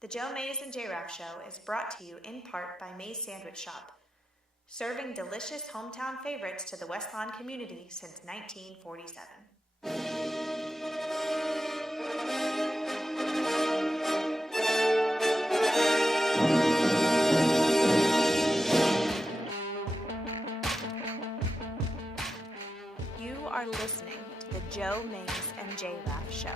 The Joe Mays and J-Raff Show is brought to you in part by Mays Sandwich Shop, serving delicious hometown favorites to the West Lawn community since 1947. You are listening to the Joe Mays and J-Raff Show,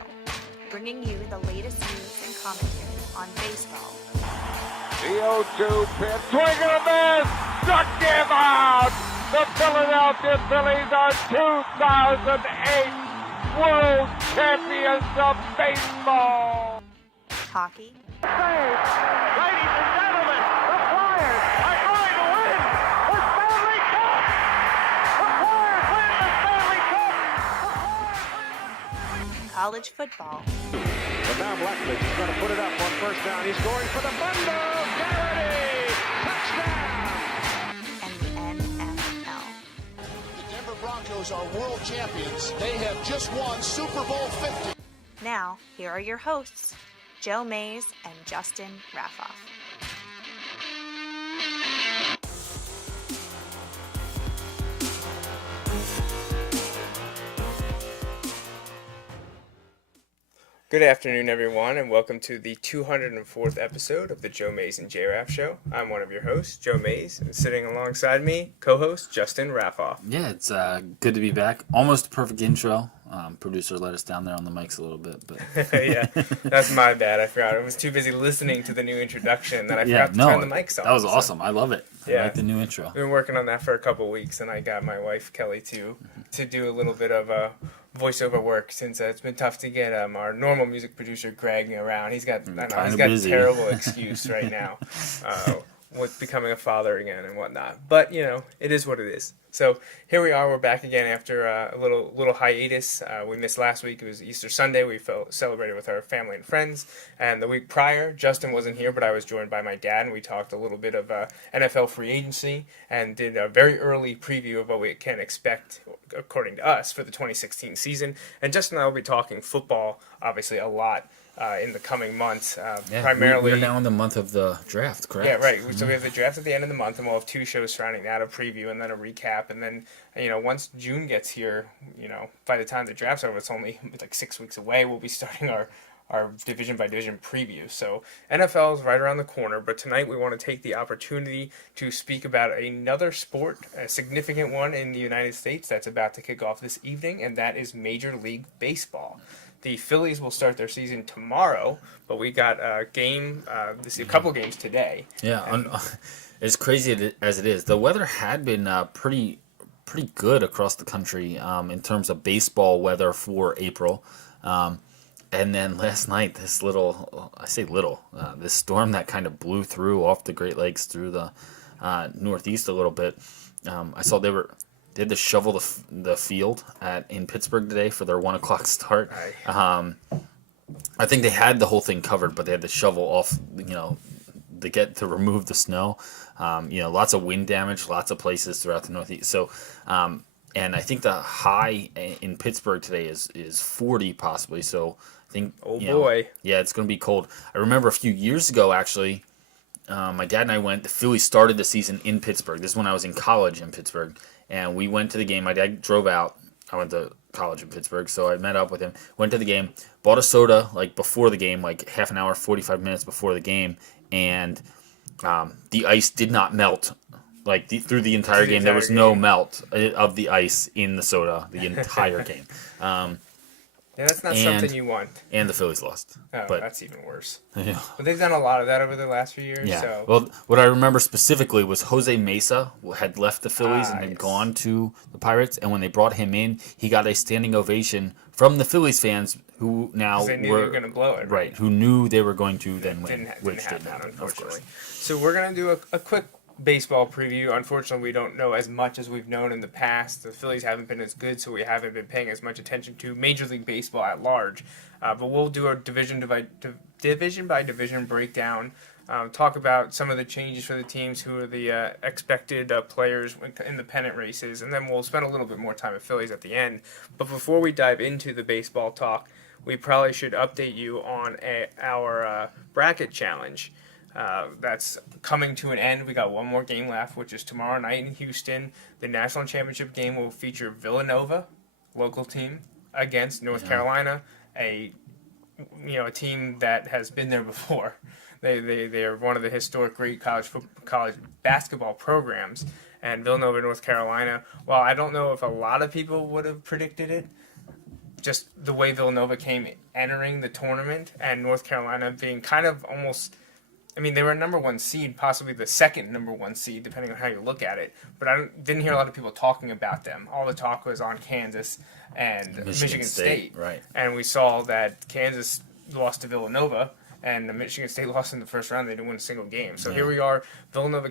bringing you the latest news and commentary on baseball. The 0-2 pitch, swing and a miss, struck him out! The Philadelphia Phillies are 2008 World Champions of Baseball! Hockey. Ladies and gentlemen, the Flyers are going to win the Stanley Cup! The Flyers win the Stanley Cup! College football. But now Blackledge is going to put it up on first down. He's going for the bundle. Garrity! Touchdown! And the NFL. The Denver Broncos are world champions. They have just won Super Bowl 50. Now, here are your hosts, Joe Mays and Justin Raffoff. Good afternoon, everyone, and welcome to the 204th episode of the Joe Mays and J-Raff Show. I'm one of your hosts, Joe Mays, and sitting alongside me, co-host Justin Raffoff. Yeah, it's good to be back. Almost a perfect intro. Producer let us down there on the mics a little bit, but Yeah, that's my bad. I forgot. I was too busy listening to the new introduction that I forgot to turn the mics on. That was awesome. I love it. I Yeah. like the new intro. I've been working on that for a couple weeks, and I got my wife Kelly to do a little bit of voiceover work since it's been tough to get our normal music producer Greg around. He's got a terrible excuse right now with becoming a father again and whatnot. But it is what it is. So here we are. We're back again after a little hiatus. We missed last week. It was Easter Sunday. We celebrated with our family and friends. And the week prior, Justin wasn't here, but I was joined by my dad, and we talked a little bit of NFL free agency and did a very early preview of what we can expect, according to us, for the 2016 season. And Justin and I will be talking football, obviously, a lot. In the coming months, primarily. We're now in the month of the draft, correct? Yeah, right. So we have the draft at the end of the month, and we'll have two shows surrounding that, a preview and then a recap. And then, once June gets here, by the time the draft's over, it's only like 6 weeks away. We'll be starting our division-by-division preview. So NFL is right around the corner, but tonight we want to take the opportunity to speak about another sport, a significant one in the United States that's about to kick off this evening, and that is Major League Baseball. The Phillies will start their season tomorrow, but we got a couple games today. Yeah, as crazy as it is, the weather had been pretty good across the country in terms of baseball weather for April. And then last night, this storm that kind of blew through off the Great Lakes through the Northeast a little bit. I saw they had to shovel the field in Pittsburgh today for their 1 o'clock start. I think they had the whole thing covered, but they had to shovel off, to remove the snow. Lots of wind damage, lots of places throughout the Northeast. So, and I think the high in Pittsburgh today is 40 possibly. So I think, boy. Yeah, it's going to be cold. I remember a few years ago, actually, my dad and I went. The Phillies started the season in Pittsburgh. This is when I was in college in Pittsburgh. And we went to the game. My dad drove out. I went to college in Pittsburgh, so I met up with him. Went to the game, bought a soda before the game, half an hour, 45 minutes before the game, and the ice did not melt. Through the entire game, there was no melt of the ice in the soda the entire game. Yeah, that's not something you want. And the Phillies lost. Oh, but that's even worse. Yeah. But they've done a lot of that over the last few years. Yeah. So. Well, what I remember specifically was Jose Mesa had left the Phillies and had gone to the Pirates, and when they brought him in, he got a standing ovation from the Phillies fans who now they knew they were going to blow it. Right, who knew they were going to then win, Didn't happen, of unfortunately. course. So we're going to do a quick baseball preview. Unfortunately, we don't know as much as we've known in the past. The Phillies haven't been as good, so we haven't been paying as much attention to Major League Baseball at large. But we'll do a division by division breakdown, talk about some of the changes for the teams, who are the expected players in the pennant races, and then we'll spend a little bit more time at Phillies at the end. But before we dive into the baseball talk, we probably should update you on our bracket challenge. That's coming to an end. We got one more game left, which is tomorrow night in Houston. The national championship game will feature Villanova, local team, against North Carolina, a team that has been there before. They are one of the historic great college basketball programs. And Villanova, North Carolina, while I don't know if a lot of people would have predicted it, just the way Villanova came entering the tournament and North Carolina being kind of almost, they were a number one seed, possibly the second number one seed, depending on how you look at it. But I didn't hear a lot of people talking about them. All the talk was on Kansas and Michigan State. Right. And we saw that Kansas lost to Villanova, and the Michigan State lost in the first round. They didn't win a single game. So here we are, Villanova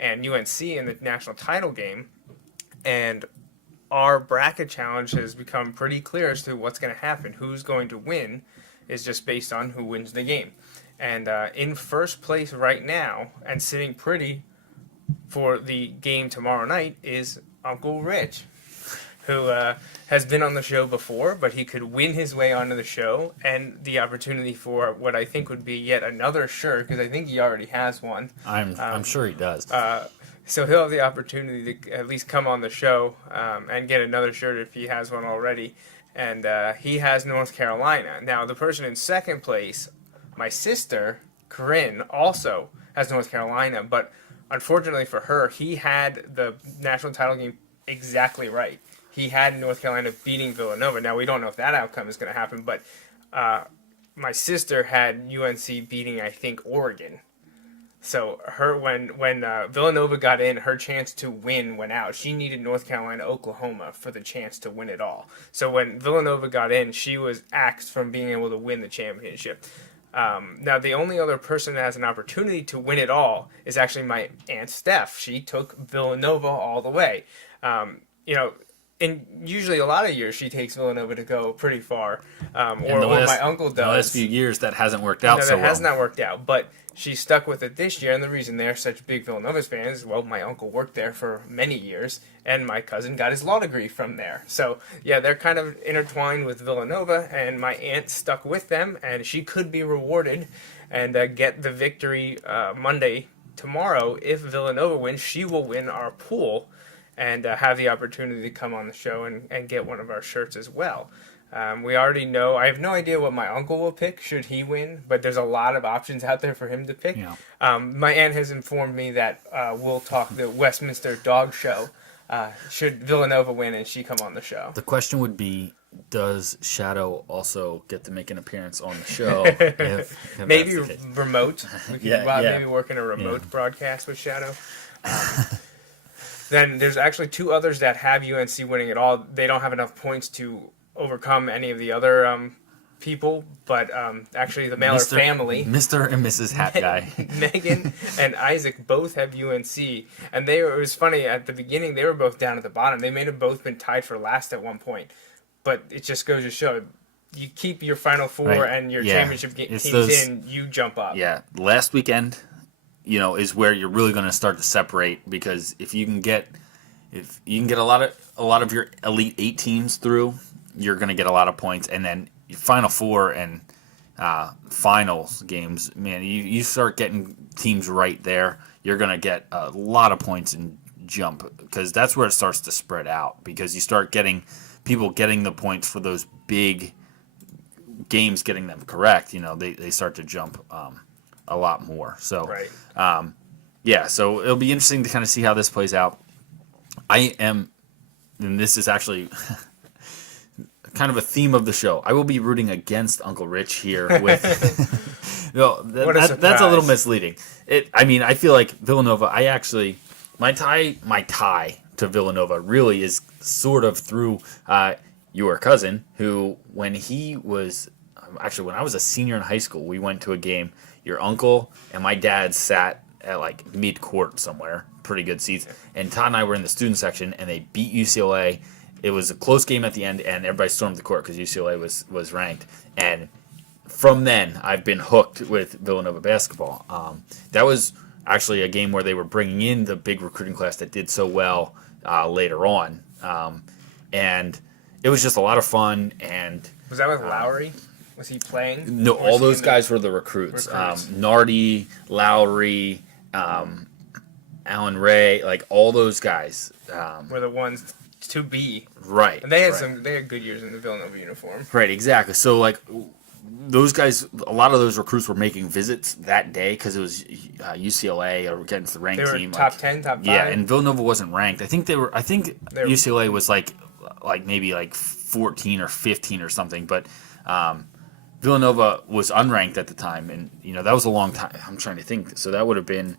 and UNC in the national title game, and our bracket challenge has become pretty clear as to what's going to happen. Who's going to win is just based on who wins the game. And in first place right now, and sitting pretty for the game tomorrow night, is Uncle Rich, who has been on the show before, but he could win his way onto the show and the opportunity for what I think would be yet another shirt, because I think he already has one. I'm sure he does. So he'll have the opportunity to at least come on the show and get another shirt if he has one already. And he has North Carolina. Now, the person in second place, my sister, Corinne, also has North Carolina, but unfortunately for her, he had the national title game exactly right. He had North Carolina beating Villanova. Now, we don't know if that outcome is going to happen, but my sister had UNC beating, I think, Oregon. So when Villanova got in, her chance to win went out. She needed North Carolina, Oklahoma for the chance to win it all. So when Villanova got in, she was axed from being able to win the championship. Now, the only other person that has an opportunity to win it all is actually my Aunt Steph. She took Villanova all the way. And usually a lot of years she takes Villanova to go pretty far, or my uncle does. The last few years that hasn't worked out so well. That has not worked out, but she stuck with it this year, and the reason they're such big Villanova fans, well, my uncle worked there for many years, and my cousin got his law degree from there. So, yeah, they're kind of intertwined with Villanova, and my aunt stuck with them, and she could be rewarded and get the victory Monday, tomorrow. If Villanova wins, she will win our pool and have the opportunity to come on the show and get one of our shirts as well. We already know, I have no idea what my uncle will pick should he win, but there's a lot of options out there for him to pick. Yeah. My aunt has informed me that we'll talk the Westminster Dog Show should Villanova win and she come on the show. The question would be, does Shadow also get to make an appearance on the show? if maybe remote. We could maybe work in a remote broadcast with Shadow. Then there's actually two others that have UNC winning it all. They don't have enough points to overcome any of the other people, but actually the Mailer family, Mr. and Mrs. Hat Guy, Megan and Isaac both have UNC, and it was funny at the beginning they were both down at the bottom. They may have both been tied for last at one point, but it just goes to show you keep your Final Four and your championship teams in, you jump up. Yeah, last weekend, is where you're really going to start to separate, because if you can get a lot of your Elite Eight teams through, you're going to get a lot of points, and then Final Four and finals games, man, you start getting teams right there, you're going to get a lot of points and jump, because that's where it starts to spread out, because you start getting people getting the points for those big games, getting them correct. They start to jump a lot more. So, so it'll be interesting to kind of see how this plays out. And this is actually kind of a theme of the show, I will be rooting against Uncle Rich here. With that's a little misleading. I feel like Villanova. My tie to Villanova really is sort of through your cousin, who when I was a senior in high school, we went to a game. Your uncle and my dad sat at like mid-court somewhere, pretty good seats, and Todd and I were in the student section, and they beat UCLA. It was a close game at the end, and everybody stormed the court because UCLA was ranked. And from then, I've been hooked with Villanova basketball. That was actually a game where they were bringing in the big recruiting class that did so well later on. And it was just a lot of fun. And was that with Lowry? Was he playing? no, Or all was he those in guys were the recruits. Recruits. Nardi, Lowry, Alan Ray, like all those guys. were the ones to be. Right. And they had right. they had good years in the Villanova uniform. Right, exactly. So, like, those guys, a lot of those recruits were making visits that day because it was UCLA or against the ranked They were team. top like, 10, top 5. Yeah, and Villanova wasn't ranked. I think They were- UCLA was like maybe like 14 or 15 or something, but Villanova was unranked at the time, and that was a long time. I'm trying to think. So that would have been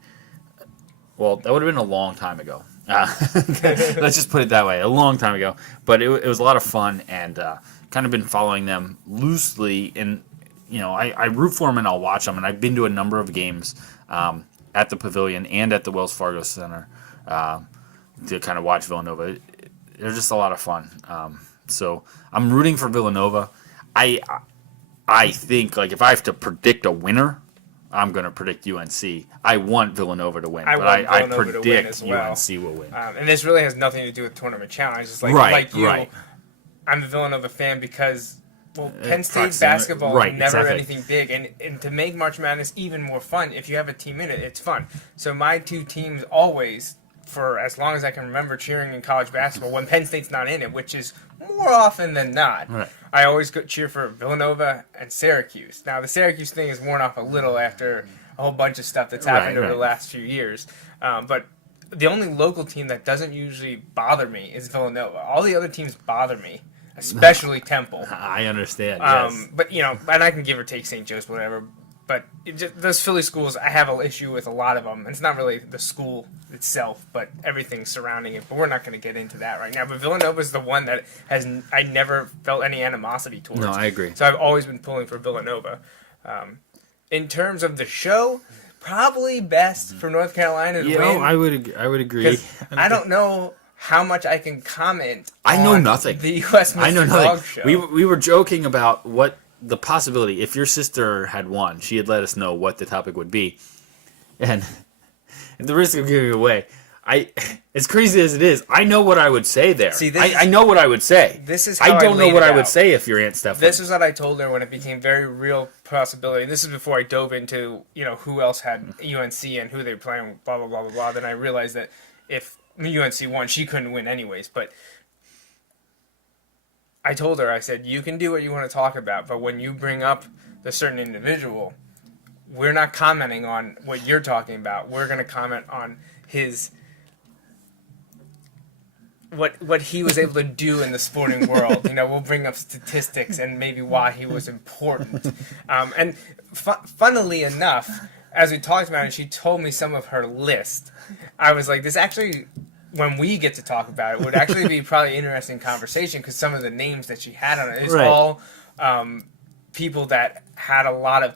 a long time ago. Let's just put it that way, a long time ago. But it was a lot of fun, and kind of been following them loosely. And I root for them and I'll watch them. And I've been to a number of games at the Pavilion and at the Wells Fargo Center to kind of watch Villanova. They're just a lot of fun. So I'm rooting for Villanova. I think, like, if I have to predict a winner, I'm going to predict UNC. I want Villanova to win, I but want I Villanova to win predict as well. UNC will win. And this really has nothing to do with tournament challenge. It's like, Right, like you, right. I'm a Villanova fan because, Penn State proximity- basketball right, never exactly. anything big. And to make March Madness even more fun, if you have a team in it, it's fun. So my two teams always, for as long as I can remember cheering in college basketball, when Penn State's not in it, which is more often than not, Right. I always cheer for Villanova and Syracuse. Now, the Syracuse thing has worn off a little after a whole bunch of stuff that's happened over the last few years. But the only local team that doesn't usually bother me is Villanova. All the other teams bother me, especially Temple. I understand, yes. But, and I can give or take St. Joe's, whatever. But those Philly schools, I have an issue with a lot of them. And it's not really the school itself, but everything surrounding it. But we're not going to get into that right now. But Villanova is the one that I never felt any animosity towards. No, I agree. So I've always been pulling for Villanova. In terms of the show, probably best for North Carolina to win. I would agree. 'Cause I don't know how much I can comment. I know on nothing. The Westminster I know Dog nothing. Show. We were joking about what the possibility, if your sister had won, she had let us know what the topic would be. And at the risk of giving it away, as crazy as it is, I know what I would say there. See, I know what I would say. This is how I don't know laid what it I would out. say if your Aunt Steph This won. is what I told her when it became very real possibility. This is before I dove into, who else had UNC and who they were playing, blah, blah, blah, blah, blah. Then I realized that if UNC won, she couldn't win anyways. But I told her, I said, you can do what you want to talk about, but when you bring up the certain individual, we're not commenting on what you're talking about. We're going to comment on his... What he was able to do in the sporting world. We'll bring up statistics and maybe why he was important. And funnily enough, as we talked about it, she told me some of her list. I was like, this actually, when we get to talk about it, would actually be probably an interesting conversation because some of the names that she had on it is Right. all people that had a lot of,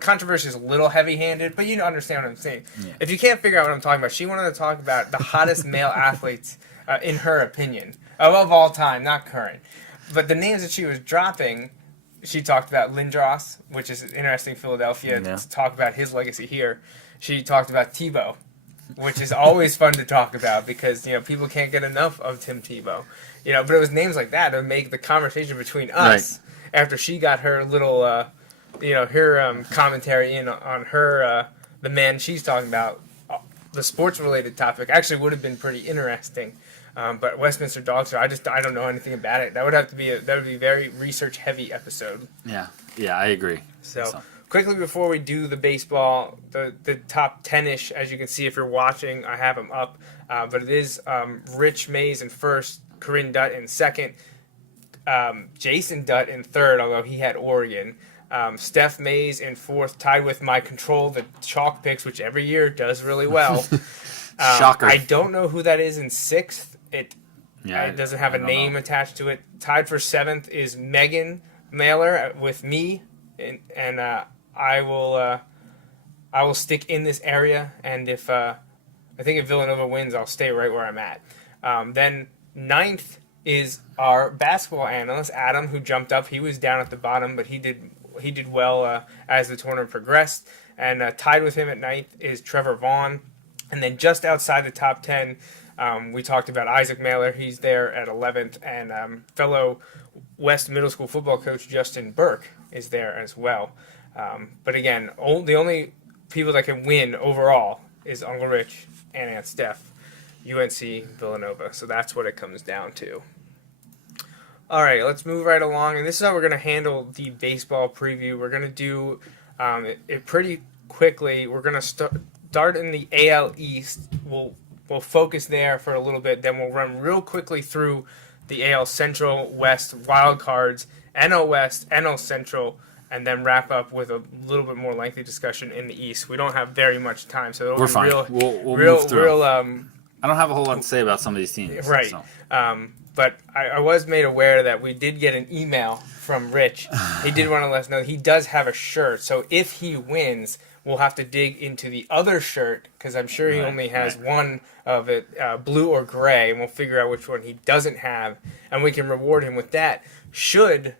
controversy is a little heavy-handed, but you understand what I'm saying. Yeah. If you can't figure out what I'm talking about, she wanted to talk about the hottest male athletes, in her opinion, of all time, not current. But the names that she was dropping, she talked about Lindros, which is interesting, Philadelphia, to talk about his legacy here. She talked about Tebow, which is always fun to talk about because, people can't get enough of Tim Tebow. But it was names like that that would make the conversation between us, after she got her little... her commentary on her, the man she's talking about, the sports-related topic actually would have been pretty interesting. But Westminster Dog Show, I don't know anything about it. That would be a very research-heavy episode. Yeah, I agree. So quickly before we do the baseball, the top 10-ish, as you can see if you're watching, I have them up. But it is Rich Mays in first, Corinne Dutt in second, Jason Dutt in third, although he had Oregon. Steph Mays in fourth, tied with my Control the Chalk Picks, which every year does really well. Shocker. I don't know who that is in sixth. It doesn't have a name know. attached to it. Tied for seventh is Megan Mailer with me, and I will stick in this area. And if I think if Villanova wins, I'll stay right where I'm at. Then ninth is our basketball analyst Adam, who jumped up. He was down at the bottom, but he did well as the tournament progressed. And tied with him at ninth is Trevor Vaughn. And then just outside the top 10, We talked about Isaac Mailer. He's there at 11th. And fellow West Middle School football coach Justin Burke is there as well. But again, the only people that can win overall is Uncle Rich and Aunt Steph, UNC Villanova. So that's what it comes down to. All right, let's move right along. And this is how we're going to handle the baseball preview. We're going to do it pretty quickly. We're going to start in the AL East. We'll focus there for a little bit. Then we'll run real quickly through the AL Central, West, wild cards, NL West, NL Central, and then wrap up with a little bit more lengthy discussion in the East. We don't have very much time, so it'll We're be fine. We'll move through. I don't have a whole lot to say about some of these teams. Right. So. But I was made aware that we did get an email from Rich. He did want to let us know he does have a shirt. So if he wins, we'll have to dig into the other shirt because I'm sure he only has one of it, blue or gray, and we'll figure out which one he doesn't have, and we can reward him with that should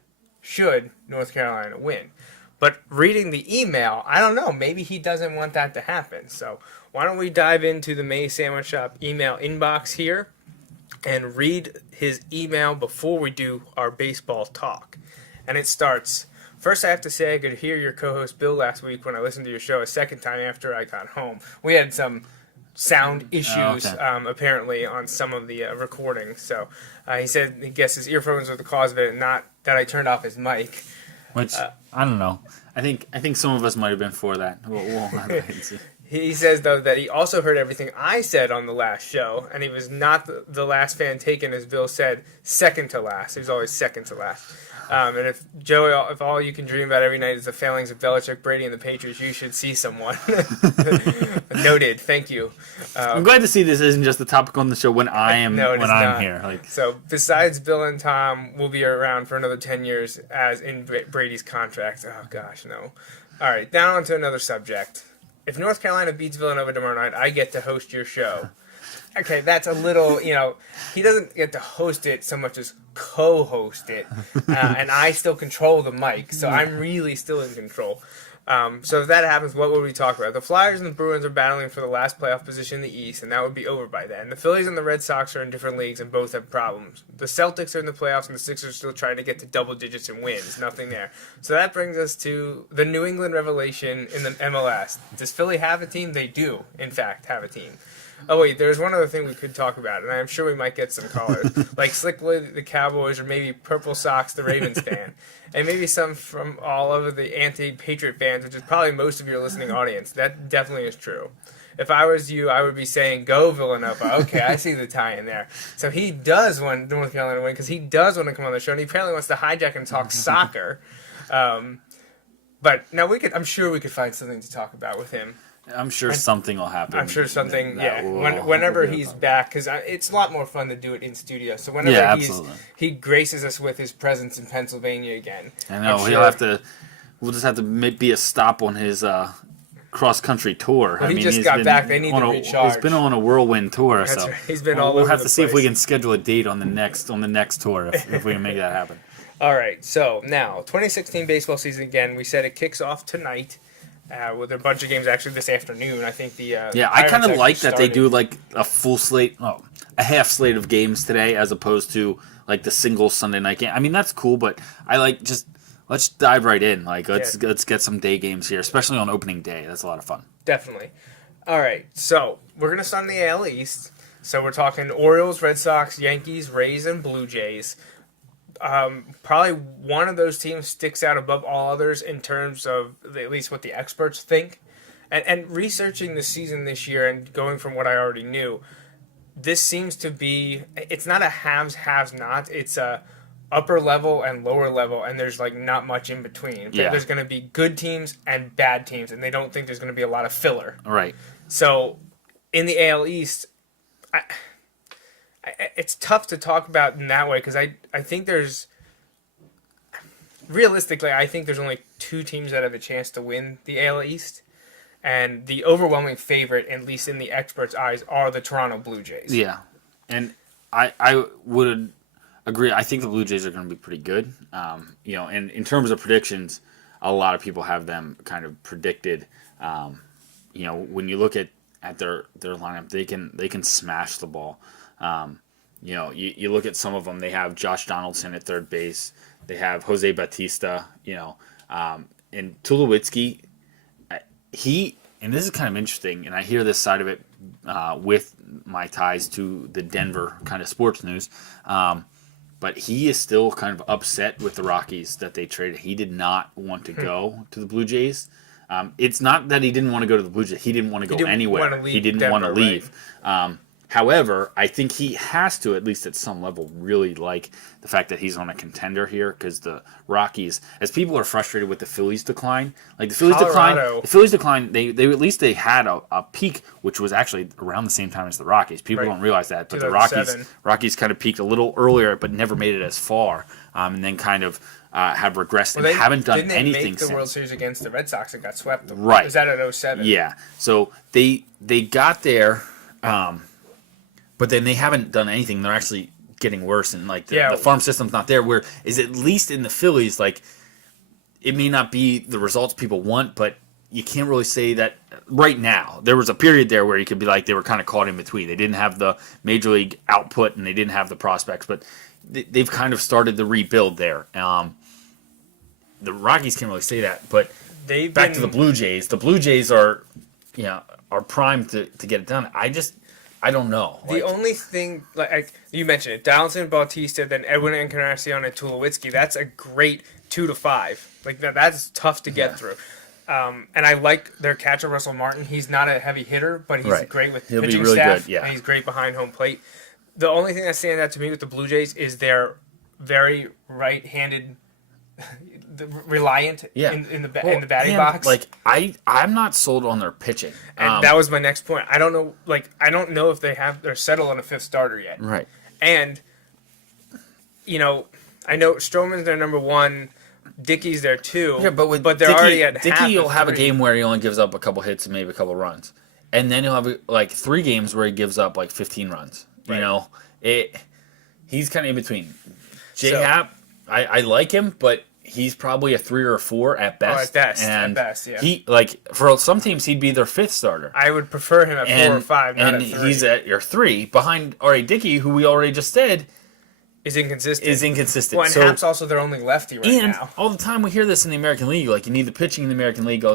North Carolina win. But reading the email, I don't know. Maybe he doesn't want that to happen. So why don't we dive into the May Sandwich Shop email inbox here and read his email before we do our baseball talk. And it starts, first I have to say I could hear your co-host Bill last week when I listened to your show a second time after I got home. We had some sound issues apparently on some of the recordings. So he said he guessed his earphones were the cause of it and not that I turned off his mic. Which, I don't know. I think some of us might have been for that. We'll have to see. He says, though, that he also heard everything I said on the last show, and he was not the last fan taken, as Bill said, second to last. He was always second to last. And if all you can dream about every night is the failings of Belichick, Brady, and the Patriots, you should see someone. Noted. Thank you. I'm glad to see this isn't just the topic on the show when I'm here. So besides Bill and Tom, we'll be around for another 10 years as in Brady's contract. Oh, gosh, no. All right, down on to another subject. If North Carolina beats Villanova tomorrow night, I get to host your show. Okay, that's a little, he doesn't get to host it so much as co-host it. And I still control the mic, so I'm really still in control. So if that happens, what would we talk about? The Flyers and the Bruins are battling for the last playoff position in the East, and that would be over by then. The Phillies and the Red Sox are in different leagues, and both have problems. The Celtics are in the playoffs, and the Sixers are still trying to get to double digits in wins. Nothing there. So that brings us to the New England revelation in the MLS. Does Philly have a team? They do, in fact, have a team. Oh, wait, there's one other thing we could talk about, and I'm sure we might get some callers. Like Slick Willie, the Cowboys, or maybe Purple Sox, the Ravens fan. And maybe some from all over the anti-Patriot fans, which is probably most of your listening audience. That definitely is true. If I was you, I would be saying, go Villanova. Okay, I see the tie-in there. So he does want North Carolina to win because he does want to come on the show, and he apparently wants to hijack and talk soccer. But now I'm sure we could find something to talk about with him. I'm sure something will happen. I'm sure something, whenever he's back, because it's a lot more fun to do it in studio. So whenever he graces us with his presence in Pennsylvania again. I know, we'll just have to be a stop on his cross-country tour. Well, he just got back. They need to recharge. He's been on a whirlwind tour. That's so right. He's been all over We'll have the to see place. if we can schedule a date on the next tour if we can make that happen. All right, so now, 2016 baseball season again. We said it kicks off tonight. With a bunch of games actually this afternoon. I think I kind of like that they do like a full slate, a half slate of games today as opposed to like the single Sunday night game. I mean that's cool, but I like let's dive right in. Like let's get some day games here, especially on opening day. That's a lot of fun. Definitely. All right, so we're gonna start in the AL East. So we're talking Orioles, Red Sox, Yankees, Rays, and Blue Jays. Probably one of those teams sticks out above all others in terms of at least what the experts think. And researching the season this year and going from what I already knew, this seems to be, it's not a have-not. It's a upper level and lower level, and there's like not much in between. Yeah. There's going to be good teams and bad teams, and they don't think there's going to be a lot of filler. Right. So in the AL East, it's tough to talk about in that way because I think realistically, I think there's only two teams that have a chance to win the AL East, and the overwhelming favorite, at least in the experts' eyes, are the Toronto Blue Jays. Yeah, and I would agree. I think the Blue Jays are going to be pretty good. And in terms of predictions, a lot of people have them kind of predicted. When you look at at their lineup. They can smash the ball. You look at some of them. They have Josh Donaldson at third base. They have Jose Bautista. And Tulowitzki. And this is kind of interesting, and I hear this side of it with my ties to the Denver kind of sports news. But he is still kind of upset with the Rockies that they traded. He did not want to go to the Blue Jays. It's not that he didn't want to go to the Blue Jays. He didn't want to go anywhere. He didn't want to leave. Right? However, I think he has to, at least at some level, really like the fact that he's on a contender here, because the Rockies, as people are frustrated with the Phillies decline, like the Phillies decline, they at least they had a peak, which was actually around the same time as the Rockies. People don't realize that, but the Rockies kind of peaked a little earlier, but never made it as far, and then kind of have regressed and haven't done anything since. Didn't they make the World Series against the Red Sox and got swept? Right. Was that at 07? Yeah. So they got there. But then they haven't done anything. They're actually getting worse, and like the farm system's not there. Where is at least in the Phillies, like it may not be the results people want, but you can't really say that right now. There was a period there where you could be like they were kind of caught in between. They didn't have the major league output, and they didn't have the prospects, but they've kind of started the rebuild there. The Rockies can't really say that, but back to the Blue Jays. The Blue Jays are primed to get it done. I don't know. The only thing, like you mentioned it, Donaldson, Bautista, then Edwin Encarnacion and Tulowitzki. That's a great 2 to 5. Like that's tough to get through. And I like their catcher Russell Martin. He's not a heavy hitter, but he's great with pitching really staff. Good, yeah. And he's great behind home plate. The only thing that stands out to me with the Blue Jays is they're very right-handed, reliant in the batting box. Like I'm not sold on their pitching. And that was my next point. I don't know. Like I don't know if they're settled on a fifth starter yet. Right. And I know Stroman's their number one. Dickey's there too. Yeah, but they're already at Dickey. half Will have a three. game where he only gives up a couple hits and maybe a couple runs, and then he'll have like 3 games where he gives up like 15 runs. Right. He's kind of in between. J-Happ, I like him, but he's probably a 3 or a 4 at best. At best, yeah. He for some teams he'd be their 5th starter. I would prefer him at 4 or 5, not at 3. And he's at your 3 behind R.A. Dickey, who we already just said is inconsistent. Well, and Happ's also their only lefty right now. And all the time we hear this in the American League, like you need the pitching in the American League. I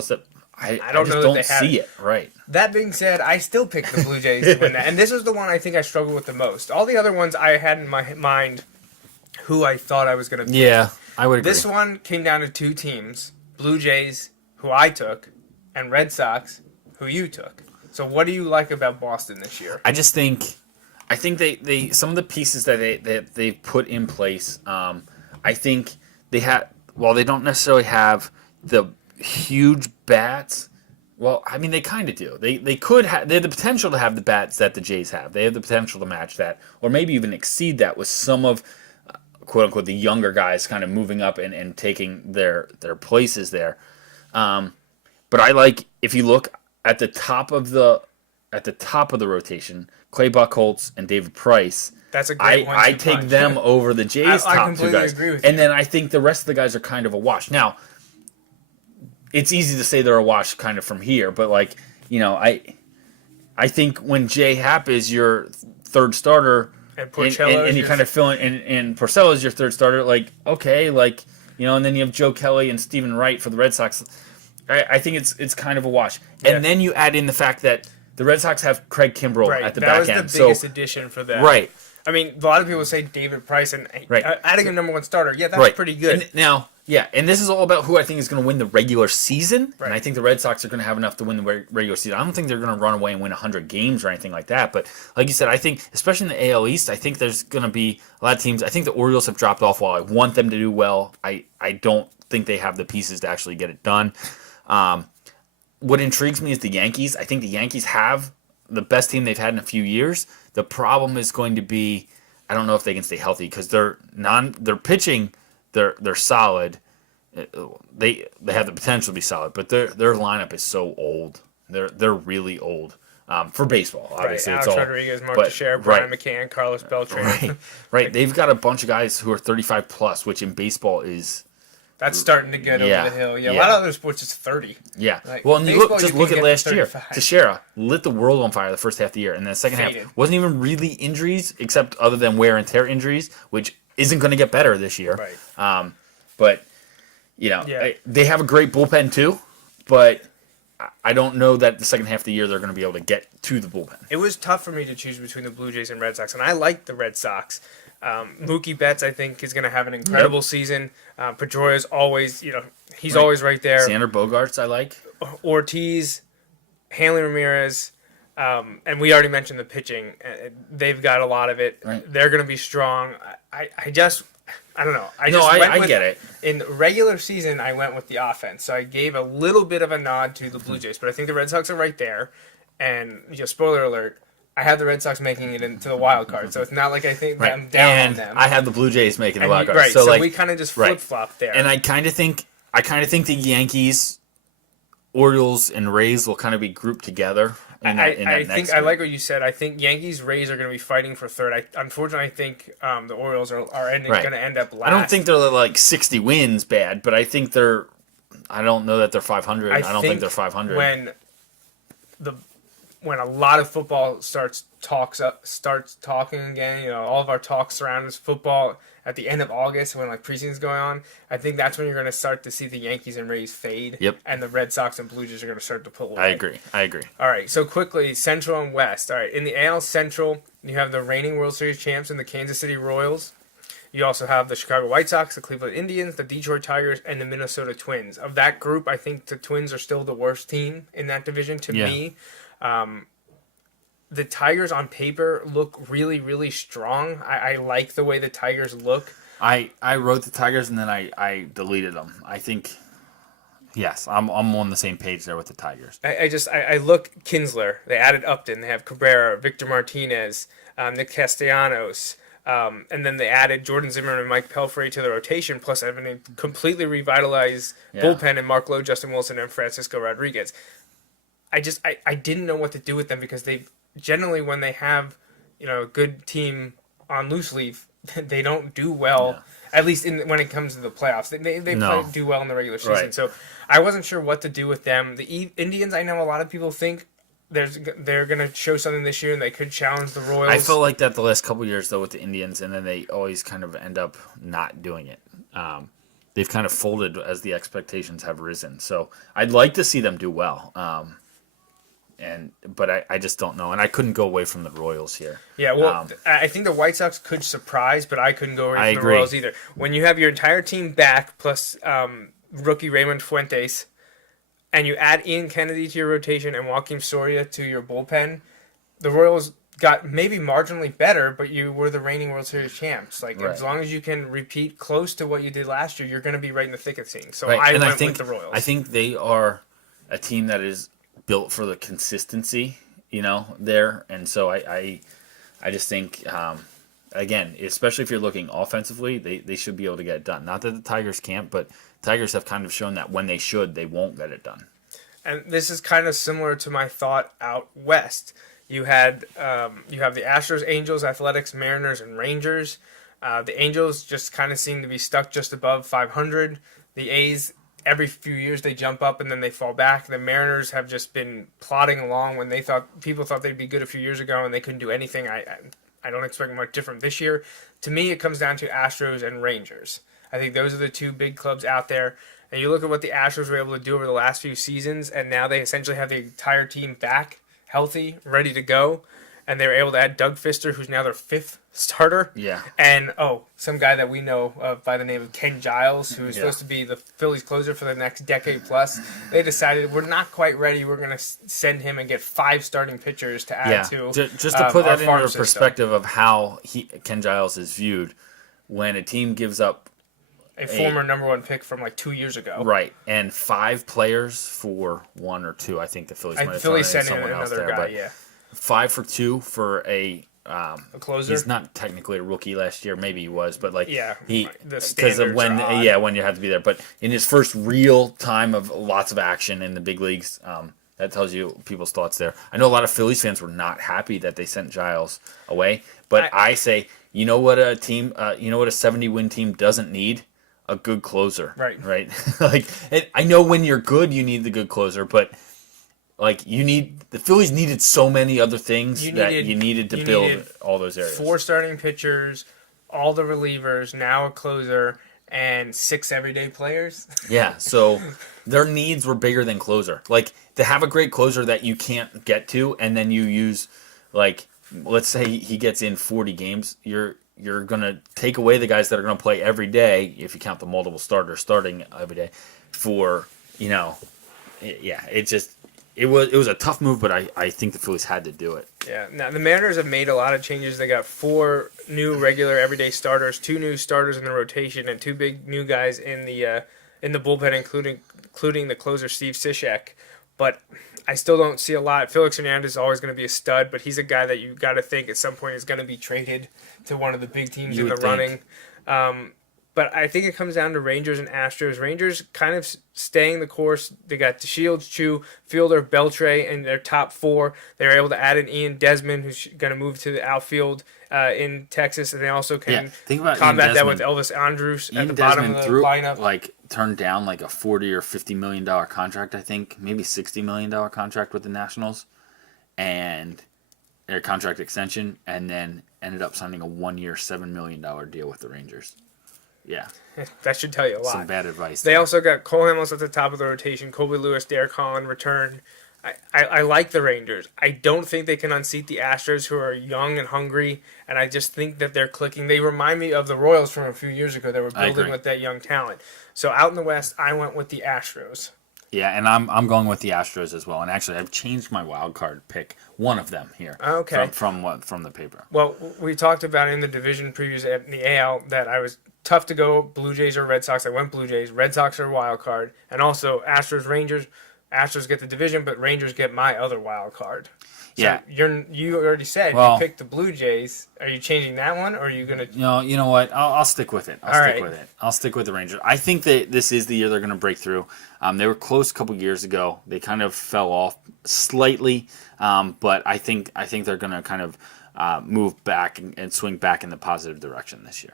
don't see it. Right. That being said, I still pick the Blue Jays to win that, and this was the one I think I struggled with the most. All the other ones I had in my mind who I thought I was going to pick. Yeah, I would agree. This one came down to 2 teams, Blue Jays, who I took, and Red Sox, who you took. So what do you like about Boston this year? I think they some of the pieces that they put in place, I think they have, while they don't necessarily have the huge bats, well, I mean, they kind of do. They have the potential to have the bats that the Jays have. They have the potential to match that, or maybe even exceed that with some of, quote unquote, the younger guys kind of moving up and taking their places there. But I like, if you look at the top of the rotation, Clay Buchholz and David Price. That's a great one. I take them over the Jays' top 2 guys. I completely agree with you. And then I think the rest of the guys are kind of a wash. Now, it's easy to say they're a wash kind of from here, but I think when J-Happ is your 3rd starter and you kind of fill in and Porcello is your 3rd starter, and then you have Joe Kelly and Stephen Wright for the Red Sox. I think it's kind of a wash. Yeah. And then you add in the fact that theRed Sox have Craig Kimbrell at the back end. That was the biggest addition for them. Right. I mean, a lot of people say David Price and adding a number 1 starter. Yeah, that's pretty good. And this is all about who I think is going to win the regular season. Right. And I think the Red Sox are going to have enough to win the regular season. I don't think they're going to run away and win 100 games or anything like that. But like you said, I think, especially in the AL East, I think there's going to be a lot of teams. I think the Orioles have dropped off. While I want them to do well, I don't think they have the pieces to actually get it done. What intrigues me is the Yankees. I think the Yankees have the best team they've had in a few years. The problem is going to be, I don't know if they can stay healthy because their pitching, they're solid. They have the potential to be solid, but their lineup is so old. They're really old for baseball. Obviously, Alex it's all Rodriguez, Mark Teixeira, Brian McCann, Carlos Beltran. Right. They've got a bunch of guys who are 35 plus, which in baseball is That's starting to get over the hill. Yeah, a lot of other sports it's 30. Yeah. Like, well, and baseball, look at last year. 35. Teixeira lit the world on fire the first half of the year, and then the second half wasn't even really injuries, except other than wear and tear injuries, which isn't going to get better this year. Right. But they have a great bullpen too, but I don't know that the second half of the year they're going to be able to get to the bullpen. It was tough for me to choose between the Blue Jays and Red Sox, and I like the Red Sox. Mookie Betts, I think, is going to have an incredible season. Pedroia's always, he's always right there. Xander Bogaerts, I like. Ortiz, Hanley Ramirez, and we already mentioned the pitching. They've got a lot of it. Right. They're going to be strong. I don't know. I get it. In regular season, I went with the offense, so I gave a little bit of a nod to the Blue Jays, but I think the Red Sox are right there. And spoiler alert, I have the Red Sox making it into the wild card, so it's not like I think that I'm down on them. I have the Blue Jays making the wild card. Right, so we kind of just flip-flop there. And I kind of think the Yankees, Orioles, and Rays will kind of be grouped together. I like what you said. I think Yankees, Rays are going to be fighting for third. Unfortunately, I think the Orioles are going to end up last. I don't think they're like 60 wins bad, but I think they're. I don't know that they're 500. I don't think they're 500. When a lot of football starts talking again, all of our talks surround football at the end of August when preseason's going on, I think that's when you're going to start to see the Yankees and Rays fade. Yep. And the Red Sox and Blue Jays are going to start to pull away. I agree. All right, so quickly, Central and West. All right, in the AL Central, you have the reigning World Series champs and the Kansas City Royals. You also have the Chicago White Sox, the Cleveland Indians, the Detroit Tigers, and the Minnesota Twins. Of that group, I think the Twins are still the worst team in that division to me. The Tigers on paper look really, really strong. I like the way the Tigers look. I wrote the Tigers and then I deleted them. I think, yes, I'm on the same page there with the Tigers. I look Kinsler. They added Upton. They have Cabrera, Victor Martinez, Nick Castellanos. And then they added Jordan Zimmerman and Mike Pelfrey to the rotation, plus having a completely revitalized bullpen in Mark Lowe, Justin Wilson, and Francisco Rodriguez. I didn't know what to do with them because they generally, when they have a good team on loose leaf, they don't do well. No. At least when it comes to the playoffs, they do well in the regular season. Right. So I wasn't sure what to do with them. The Indians, I know a lot of people think they're going to show something this year and they could challenge the Royals. I felt like that the last couple of years though with the Indians, and then they always kind of end up not doing it. They've kind of folded as the expectations have risen. So I'd like to see them do well. But I just don't know, and I couldn't go away from the Royals here. Yeah, well, I think the White Sox could surprise, but I couldn't go away from the Royals either. When you have your entire team back, plus rookie Raymond Fuentes, and you add Ian Kennedy to your rotation and Joaquin Soria to your bullpen, the Royals got maybe marginally better, but you were the reigning World Series champs. As long as you can repeat close to what you did last year, you're going to be right in the thick of things. So I went with the Royals. I think they are a team that is built for the consistency, there. And so I just think, again, especially if you're looking offensively, they should be able to get it done. Not that the Tigers can't, but Tigers have kind of shown that when they should, they won't get it done. And this is kind of similar to my thought out west. You have the Astros, Angels, Athletics, Mariners, and Rangers. The Angels just kind of seem to be stuck just above 500. The A's, every few years they jump up and then they fall back. The Mariners have just been plodding along when people thought they'd be good a few years ago and they couldn't do anything. I don't expect much different this year. To me, it comes down to Astros and Rangers. I think those are the two big clubs out there. And you look at what the Astros were able to do over the last few seasons, and now they essentially have the entire team back, healthy, ready to go. And they were able to add Doug Fister, who's now their fifth starter. Yeah. And, some guy that we know by the name of Ken Giles, who is supposed to be the Phillies closer for the next decade plus. They decided we're not quite ready. We're going to send him and get 5 starting pitchers to add to just to put that into system. Perspective of how Ken Giles is viewed, when a team gives up a former number 1 pick from 2 years ago. Right. And 5 players for 1 or 2. I think the Phillies might have Phillies sent in someone else another there, guy, but 5 for 2 for a closer. He's not technically a rookie last year. Maybe he was, but because of when you have to be there. But in his first real time of lots of action in the big leagues, that tells you people's thoughts there. I know a lot of Phillies fans were not happy that they sent Giles away, but I say, you know what a 70-win team doesn't need? a good closer. Right. Like, I know when you're good, you need the good closer, but like the Phillies needed so many other things you needed to build all those areas. 4 starting pitchers, all the relievers, now a closer, and 6 everyday players. Yeah, so their needs were bigger than closer. Like, to have a great closer that you can't get to, and then you use, like, let's say he gets in 40 games, you're going to take away the guys that are going to play every day, if you count the multiple starters starting every day, for, it was a tough move, but I think the Phillies had to do it. Yeah. Now, the Mariners have made a lot of changes. They got 4 new regular everyday starters, 2 new starters in the rotation, and 2 big new guys in the bullpen, including the closer Steve Cishek. But I still don't see a lot. Felix Hernandez is always going to be a stud, but he's a guy that you got to think at some point is going to be traded to one of the big teams in the running. But I think it comes down to Rangers and Astros. Rangers kind of staying the course. They got DeShields, Chu, Fielder, Beltre in their top 4. They were able to add in Ian Desmond, who's going to move to the outfield in Texas, and they also can combat that with Elvis Andrus at the bottom of the lineup. Like, turned down like a $40 or $50 million contract, I think, maybe $60 million contract with the Nationals, and their contract extension, and then ended up signing a 1-year, $7 million deal with the Rangers. Yeah. That should tell you a lot. Some bad advice. They also got Cole Hamels at the top of the rotation, Colby Lewis, Derek Holland return. I like the Rangers. I don't think they can unseat the Astros, who are young and hungry, and I just think that they're clicking. They remind me of the Royals from a few years ago. They were building with that young talent. So out in the West, I went with the Astros. Yeah, and I'm going with the Astros as well. And actually, I've changed my wild card pick, one of them here. Okay. From the paper. Well, we talked about in the division previews at the AL that I was tough to go Blue Jays or Red Sox. I went Blue Jays. Red Sox are a wild card. And also Astros, Rangers. Astros get the division, but Rangers get my other wild card. So yeah. You already said you picked the Blue Jays. Are you changing that one, or are you going to... No, you know what? I'll stick with it. I'll stick with the Rangers. I think that this is the year they're going to break through. They were close a couple years ago. They kind of fell off slightly, but I think they're going to kind of move back and swing back in the positive direction this year.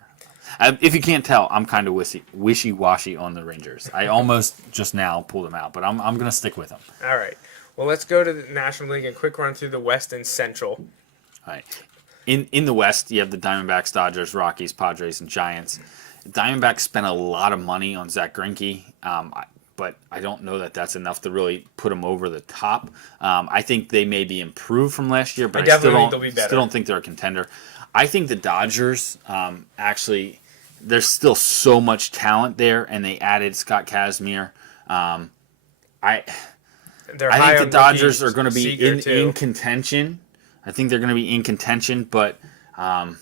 If you can't tell, I'm kind of wishy-washy on the Rangers. I almost just now pulled them out, but I'm going to stick with them. All right. Well, let's go to the National League and quick run through the West and Central. All right. In the West, you have the Diamondbacks, Dodgers, Rockies, Padres, and Giants. Diamondbacks spent a lot of money on Zach Greinke, but I don't know that that's enough to really put them over the top. I think they may be improved from last year, but I still don't think they're a contender. I think the Dodgers, actually, there's still so much talent there, and they added Scott Kazmir. I think the Dodgers are going to be in contention. I think they're going to be in contention, but I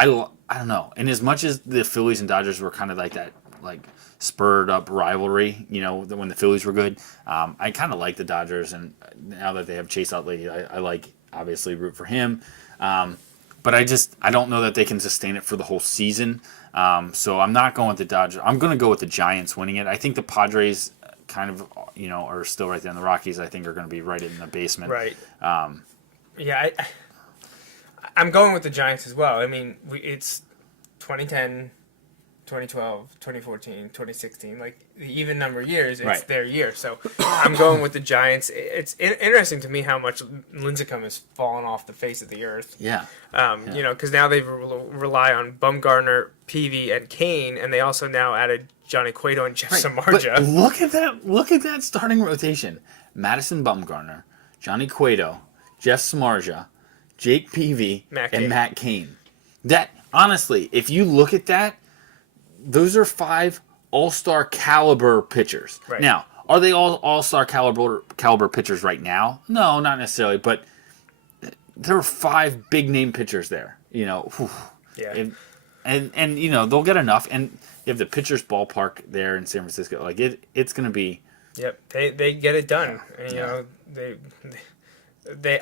don't know. And as much as the Phillies and Dodgers were kind of like that, like spurred up rivalry, when the Phillies were good, I kind of like the Dodgers. And now that they have Chase Utley, I like obviously root for him. But I don't know that they can sustain it for the whole season. So I'm not going with the Dodgers. I'm going to go with the Giants winning it. I think the Padres kind of, are still right there. And the Rockies, I think, are going to be right in the basement. Right. I'm going with the Giants as well. I mean, it's 2010, 2012, 2014, 2016. Like, the even number of years, it's their year. So I'm going with the Giants. It's interesting to me how much Lincecum has fallen off the face of the earth. Yeah. Because now they rely on Bumgarner, Peavy, and Kane, and they also now added Johnny Cueto and Jeff Samardzija. But look at that starting rotation. Madison Bumgarner, Johnny Cueto, Jeff Samardzija, Jake Peavy, and Matt Cain. That, honestly, if you look at that, those are 5 all-star caliber pitchers. Right. Now, are they all all-star caliber pitchers right now? No, not necessarily, but there are 5 big-name pitchers there. Yeah. And they'll get enough. And you have the pitcher's ballpark there in San Francisco. Like, it's going to be... Yep, they get it done. And,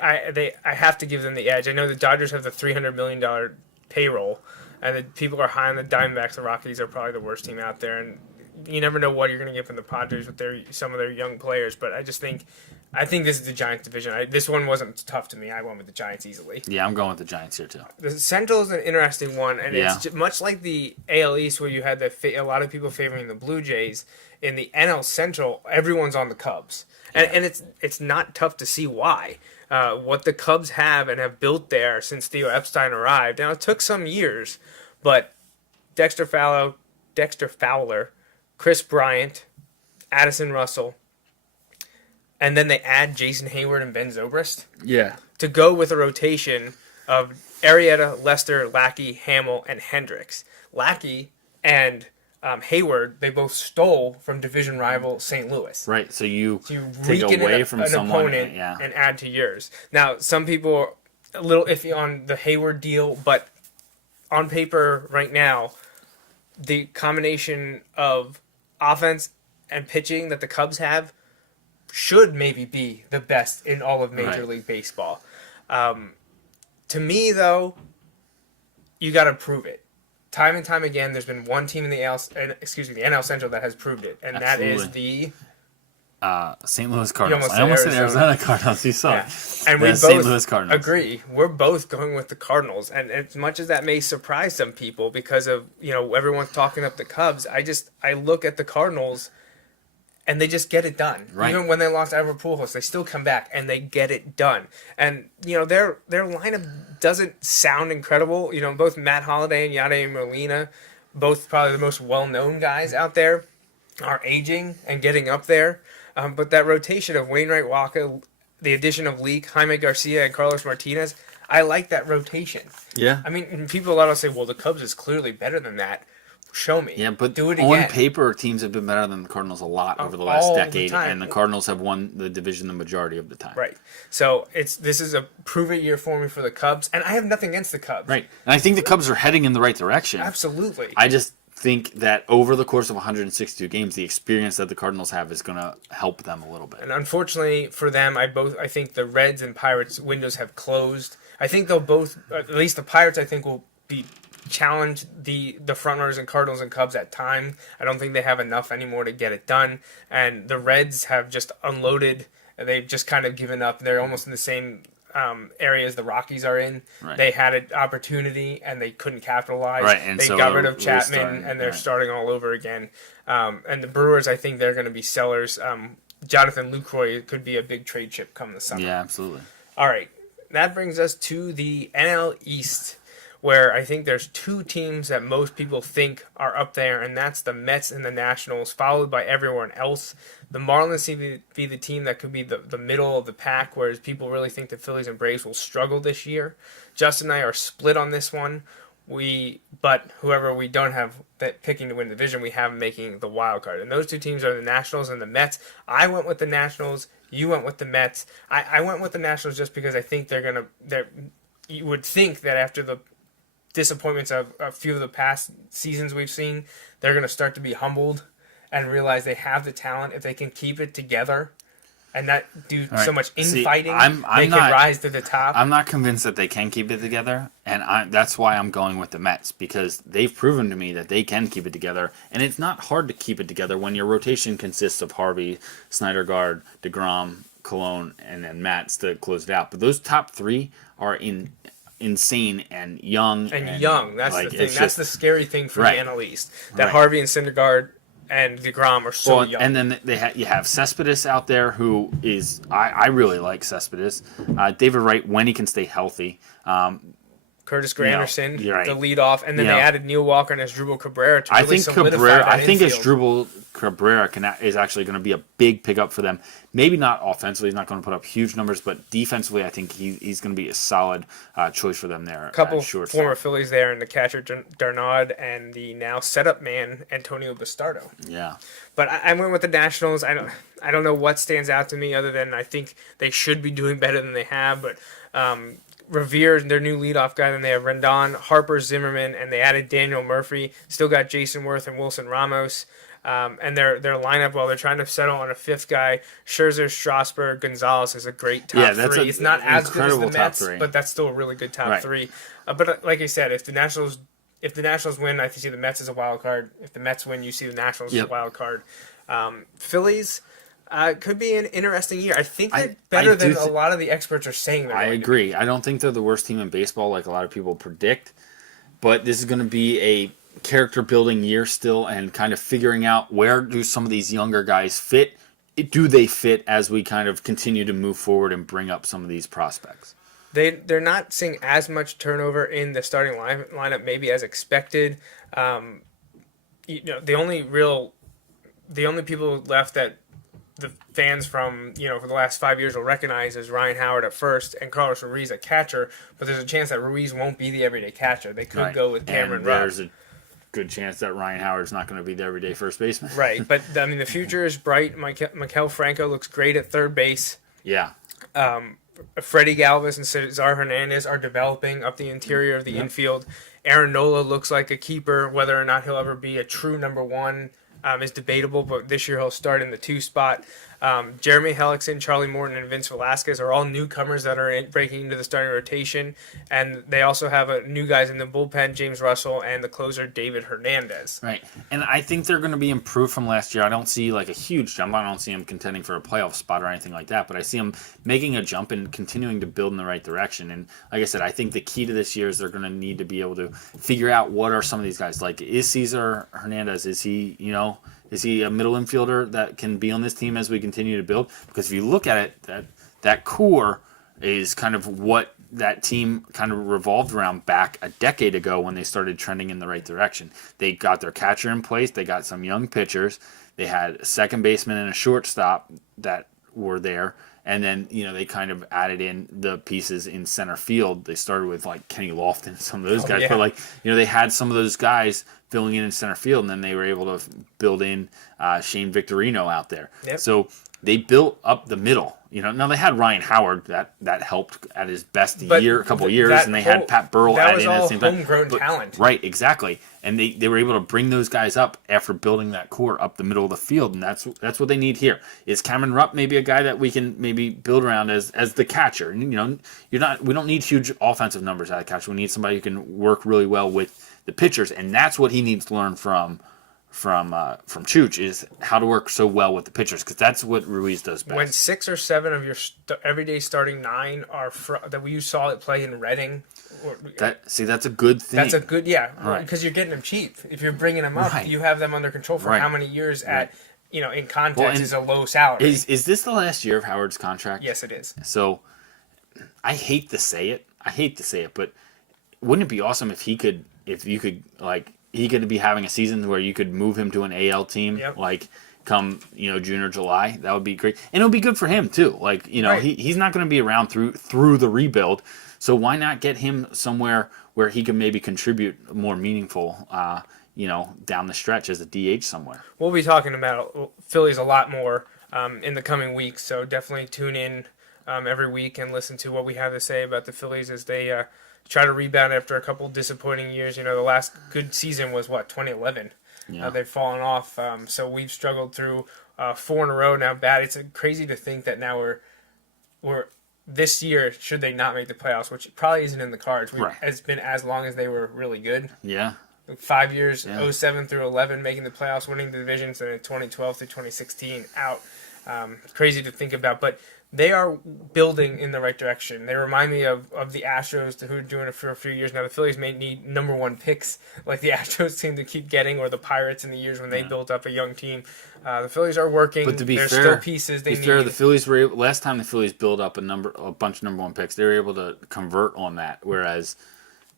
I have to give them the edge. I know the Dodgers have the $300 million payroll, and the people are high on the Diamondbacks. The Rockies are probably the worst team out there, and you never know what you're going to get from the Padres with some of their young players. But I just think I think this is the Giants division. This one wasn't tough to me. I went with the Giants easily. Yeah, I'm going with the Giants here too. The Central is an interesting one, and it's much like the AL East where you had a lot of people favoring the Blue Jays. In the NL Central, everyone's on the Cubs, and it's not tough to see why. What the Cubs have and have built there since Theo Epstein arrived. Now, it took some years, but Dexter Fowler, Chris Bryant, Addison Russell, and then they add Jason Hayward and Ben Zobrist. Yeah. To go with a rotation of Arrieta, Lester, Lackey, Hamill, and Hendricks. Lackey and Hayward, they both stole from division rival St. Louis. Right, so you take weaken away from an someone opponent and add to yours. Now, some people are a little iffy on the Hayward deal, but on paper right now, the combination of offense and pitching that the Cubs have should maybe be the best in all of Major League Baseball. To me, though, you got to prove it. Time and time again, there's been one team in the NL Central that has proved it, and that is the St. Louis Cardinals. I almost said Arizona Cardinals. You saw it. And we both St. Louis Cardinals. agree. We're both going with the Cardinals, and as much as that may surprise some people because of everyone's talking up the Cubs, I look at the Cardinals. And they just get it done. Right. Even when they lost Albert Pujols, they still come back and they get it done. And their lineup doesn't sound incredible. Both Matt Holliday and Yadier Molina, both probably the most well-known guys out there, are aging and getting up there. But that rotation of Wainwright, Walker, the addition of Leak, Jaime Garcia, and Carlos Martinez, I like that rotation. Yeah. I mean, people a lot will say, well, the Cubs is clearly better than that. Show me. Yeah, but do it on again. paper, teams have been better than the Cardinals a lot over the last All the decade, time. and the Cardinals have won the division the majority of the time. Right. So this is a prove-it year for me for the Cubs, and I have nothing against the Cubs. Right. And I think the Cubs are heading in the right direction. Absolutely. I just think that over the course of 162 games, the experience that the Cardinals have is going to help them a little bit. And unfortunately for them, I think the Reds and Pirates windows have closed. I think they'll both, at least the Pirates, I think will be challenge the frontrunners and Cardinals and Cubs at time. I don't think they have enough anymore to get it done. And the Reds have just unloaded. They've just kind of given up. They're almost in the same areas the Rockies are in. Right. They had an opportunity and they couldn't capitalize. Right, and they so got rid of Chapman restarting, and they're right. starting all over again. And the Brewers, I think they're going to be sellers. Jonathan Lucroy could be a big trade chip come the summer. Yeah, absolutely. All right. That brings us to the NL East, where I think there's two teams that most people think are up there, and that's the Mets and the Nationals, followed by everyone else. The Marlins seem to be the team that could be the middle of the pack, whereas people really think the Phillies and Braves will struggle this year. Justin and I are split on this one. But whoever we don't have that picking to win the division, we have making the wild card. And those two teams are the Nationals and the Mets. I went with the Nationals. You went with the Mets. I went with the Nationals just because I think you would think that after the disappointments of a few of the past seasons we've seen, they're going to start to be humbled and realize they have the talent if they can keep it together and not do so much infighting. They can rise to the top. I'm not convinced that they can keep it together, and that's why I'm going with the Mets, because they've proven to me that they can keep it together, and it's not hard to keep it together when your rotation consists of Harvey, Syndergaard, DeGrom, Cologne, and then Matz to close it out. But those top three are insane and young. And young. That's the thing. That's the scary thing for Right. the NL East. That Right. Harvey and Syndergaard and DeGrom are so young. And then you have Cespedes out there, who is I really like Cespedes. David Wright, when he can stay healthy. Curtis Granderson, you're right. the leadoff, and then they added Neil Walker and Asdrubal Cabrera to really solidify that I think infield. Asdrubal Cabrera is actually going to be a big pickup for them. Maybe not offensively; he's not going to put up huge numbers, but defensively, I think he's going to be a solid choice for them there. A couple former Phillies there, and the catcher Darnaud and the now setup man Antonio Bastardo. Yeah, but I went with the Nationals. I don't know what stands out to me other than I think they should be doing better than they have, but. Revere, their new leadoff guy, then they have Rendon, Harper, Zimmerman, and they added Daniel Murphy. Still got Jason Worth and Wilson Ramos. And their lineup, while they're trying to settle on a fifth guy, Scherzer, Strasburg, Gonzalez is a great top three. It's not as good as the Mets, but that's still a really good top three. But like I said, if the Nationals win, I see the Mets as a wild card. If the Mets win, you see the Nationals as a wild card. Phillies, It could be an interesting year. I think they're better than a lot of the experts are saying they're I going agree. to be. I don't think they're the worst team in baseball like a lot of people predict, but this is going to be a character building year still and kind of figuring out where do some of these younger guys fit. Do they fit as we kind of continue to move forward and bring up some of these prospects? They're not seeing as much turnover in the starting lineup maybe as expected. The only people left that the fans from, for the last 5 years will recognize is Ryan Howard at first and Carlos Ruiz at catcher, but there's a chance that Ruiz won't be the everyday catcher. They could go with Cameron Rupp. There's a good chance that Ryan Howard's not going to be the everyday first baseman. Right, but the future is bright. Maikel Franco looks great at third base. Yeah. Freddie Galvis and Cesar Hernandez are developing up the interior of the infield. Aaron Nola looks like a keeper. Whether or not he'll ever be a true number one is debatable, but this year he'll start in the 2 spot. Jeremy Hellickson, Charlie Morton, and Vince Velasquez are all newcomers that are breaking into the starting rotation, and they also have new guys in the bullpen, James Russell, and the closer, David Hernandez. Right, and I think they're going to be improved from last year. I don't see like a huge jump. I don't see them contending for a playoff spot or anything like that, but I see them making a jump and continuing to build in the right direction. And like I said, I think the key to this year is they're going to need to be able to figure out what are some of these guys. Like, is Cesar Hernandez, is he a middle infielder that can be on this team as we continue to build? Because if you look at it, that core is kind of what that team kind of revolved around back a decade ago when they started trending in the right direction. They got their catcher in place. They got some young pitchers. They had a second baseman and a shortstop that were there. And then, they kind of added in the pieces in center field. They started with, like, Kenny Lofton, some of those guys. Yeah. But, they had some of those guys filling in center field, and then they were able to build in Shane Victorino out there. Yep. So they built up the middle. Now they had Ryan Howard that helped at his best a couple years, and they had Pat Burrell add in at the same time. That was all homegrown talent. Right, exactly. And they were able to bring those guys up after building that core up the middle of the field, and that's what they need here. Is Cameron Rupp maybe a guy that we can maybe build around as the catcher? And, we don't need huge offensive numbers out of catcher. We need somebody who can work really well with the pitchers, and that's what he needs to learn from Chooch, is how to work so well with the pitchers, because that's what Ruiz does best. When 6 or 7 of your everyday starting 9 are that you saw it play in Reading. That's a good thing. That's a good, Right. because you're getting them cheap. If you're bringing them up, Right. you have them under control for Right. how many years Right. in context is a low salary. Is this the last year of Howard's contract? Yes, it is. So I hate to say it, but wouldn't it be awesome if you could be having a season where you could move him to an AL team, Yep. come June or July? That would be great, and it would be good for him too. Right. He's not going to be around through the rebuild, so why not get him somewhere where he can maybe contribute more meaningful, down the stretch as a DH somewhere. We'll be talking about Phillies a lot more in the coming weeks, so definitely tune in every week and listen to what we have to say about the Phillies as they try to rebound after a couple disappointing years. The last good season was 2011. Yeah. They've fallen off, so we've struggled through 4 in a row now. Bad. It's crazy to think that now we're this year, should they not make the playoffs, which probably isn't in the cards. Right. It's been as long as they were really good. Yeah. 5 years, Yeah. 2007 through 11, making the playoffs, winning the divisions, and in 2012 through 2016 out. Crazy to think about, but they are building in the right direction. They remind me of the Astros, who are doing it for a few years now. The Phillies may need number 1 picks like the Astros seem to keep getting, or the Pirates in the years when they built up a young team. The Phillies are working. But to be There's fair, still pieces they need. the Phillies were last time the Phillies built up a bunch of number 1 picks. They were able to convert on that, whereas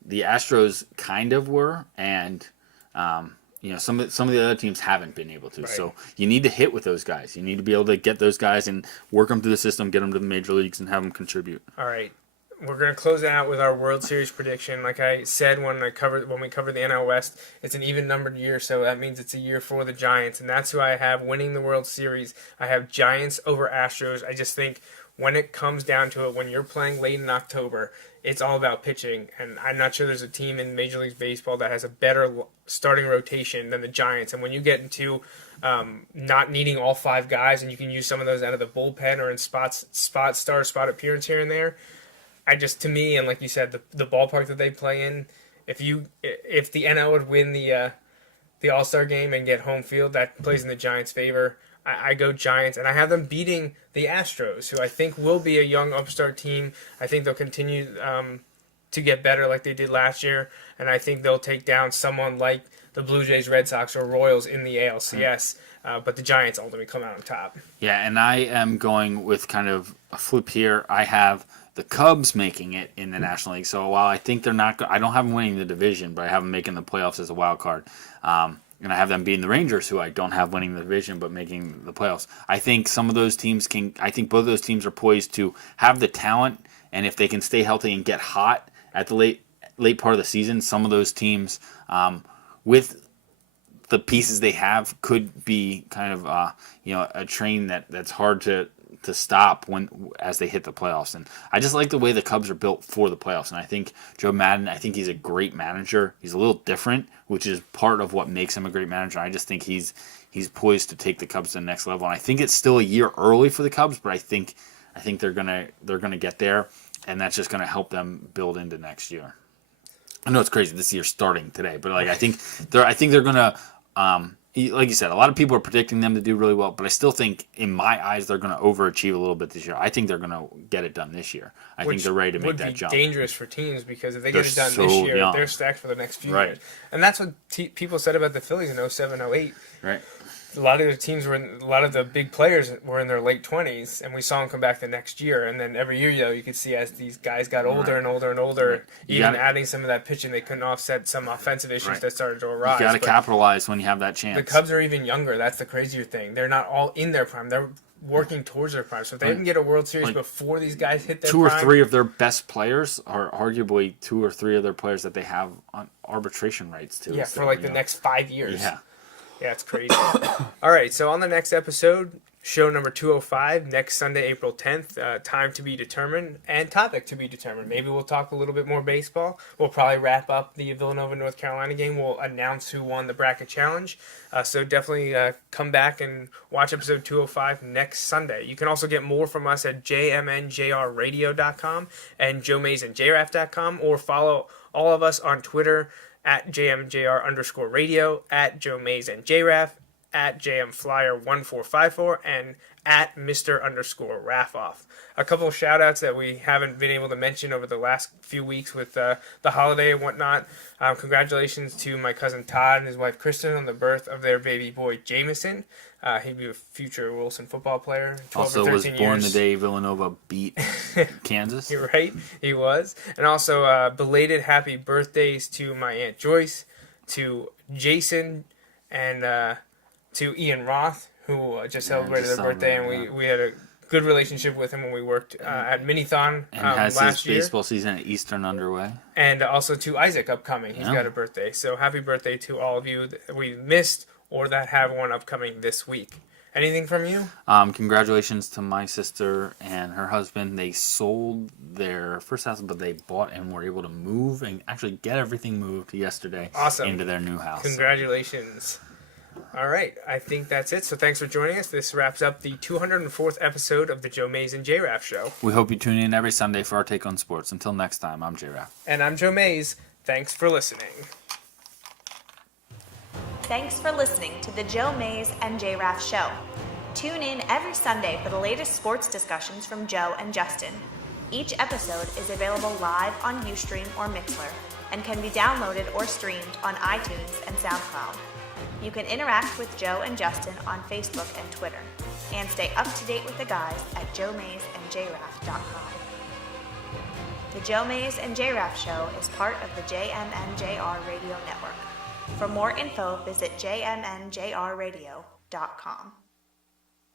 the Astros kind of were, and some of the other teams haven't been able to. Right. So you need to hit with those guys. You need to be able to get those guys and work them through the system, get them to the major leagues, and have them contribute. All right. We're going to close it out with our World Series prediction. Like I said when we covered the NL West, it's an even-numbered year, so that means it's a year for the Giants, and that's who I have winning the World Series. I have Giants over Astros. I just think when it comes down to it, when you're playing late in October, it's all about pitching, and I'm not sure there's a team in Major League Baseball that has a better starting rotation than the Giants. And when you get into not needing all 5 guys, and you can use some of those out of the bullpen or in spot appearance here and there, to me, and like you said, the ballpark that they play in, if the NL would win the All-Star game and get home field, that plays in the Giants' favor. I go Giants, and I have them beating the Astros, who I think will be a young upstart team. I think they'll continue to get better like they did last year, and I think they'll take down someone like the Blue Jays, Red Sox, or Royals in the ALCS, but the Giants ultimately come out on top. Yeah, and I am going with kind of a flip here. I have the Cubs making it in the National League. So while I think they're not, I don't have them winning the division, but I have them making the playoffs as a wild card. And I have them beating the Rangers, who I don't have winning the division, but making the playoffs. I think some of those teams I think both of those teams are poised to have the talent, and if they can stay healthy and get hot at the late part of the season, some of those teams, with the pieces they have, could be kind of a train that's hard to stop as they hit the playoffs. And I just like the way the Cubs are built for the playoffs. And I think Joe Madden, I think he's a great manager. He's a little different, which is part of what makes him a great manager. I just think he's poised to take the Cubs to the next level. And I think it's still a year early for the Cubs, but I think they're gonna get there, and that's just gonna help them build into next year. I know it's crazy. This year's starting today, but I think they're gonna. Like you said, a lot of people are predicting them to do really well, but I still think, in my eyes, they're going to overachieve a little bit this year. I think they're going to get it done this year. I think they're ready to make that jump. Would be dangerous for teams, because if they get it done this year, they're stacked for the next few years. And that's what people said about the Phillies in 07, 08. Right. A lot of the teams a lot of the big players were in their late 20s, and we saw them come back the next year. And then every year, you could see as these guys got older and older and older, even adding some of that pitching, they couldn't offset some offensive issues that started to arise. You got to capitalize when you have that chance. The Cubs are even younger. That's the crazier thing. They're not all in their prime. They're working towards their prime. So if they can get a World Series before these guys hit their prime. 2 or 3 of their best players are arguably 2 or 3 of their players that they have on arbitration rights to. Yeah, for the next 5 years. Yeah, it's crazy. All right, so on the next episode, show number 205, next Sunday, April 10th, time to be determined and topic to be determined. Maybe we'll talk a little bit more baseball. We'll probably wrap up the Villanova-North Carolina game. We'll announce who won the bracket challenge. So definitely come back and watch episode 205 next Sunday. You can also get more from us at jmnjrradio.com and joemaysandjraff.com, or follow all of us on Twitter at JMJR_radio, at Joe Mays and JRaff, at JMFlyer1454, and at Mr_Raffoff. A couple of shout outs that we haven't been able to mention over the last few weeks with the holiday and whatnot. Congratulations to my cousin Todd and his wife Kristen on the birth of their baby boy Jameson. He'd be a future Wilson football player. 12 also or 13 was born years. the day Villanova beat Kansas. You're right, he was. And also belated happy birthdays to my Aunt Joyce, to Jason, and to Ian Roth, who just celebrated their birthday, and we had a good relationship with him when we worked at Minithon and has last his baseball season at Eastern underway. And also to Isaac upcoming. He's got a birthday. So happy birthday to all of you that we missed or that have one upcoming this week. Anything from you? Congratulations to my sister and her husband. They sold their first house, but they bought and were able to move and actually get everything moved yesterday into their new house. Congratulations. All right, I think that's it. So thanks for joining us. This wraps up the 204th episode of the Joe Mays and J-Raff Show. We hope you tune in every Sunday for our take on sports. Until next time, I'm J-Raff. And I'm Joe Mays. Thanks for listening. Thanks for listening to the Joe Mays and J-Raff Show. Tune in every Sunday for the latest sports discussions from Joe and Justin. Each episode is available live on Ustream or Mixler and can be downloaded or streamed on iTunes and SoundCloud. You can interact with Joe and Justin on Facebook and Twitter, and stay up to date with the guys at joemaysandjraff.com. The Joe Mays and J-Raff Show is part of the JMNJR Radio Network. For more info, visit jmnjrradio.com.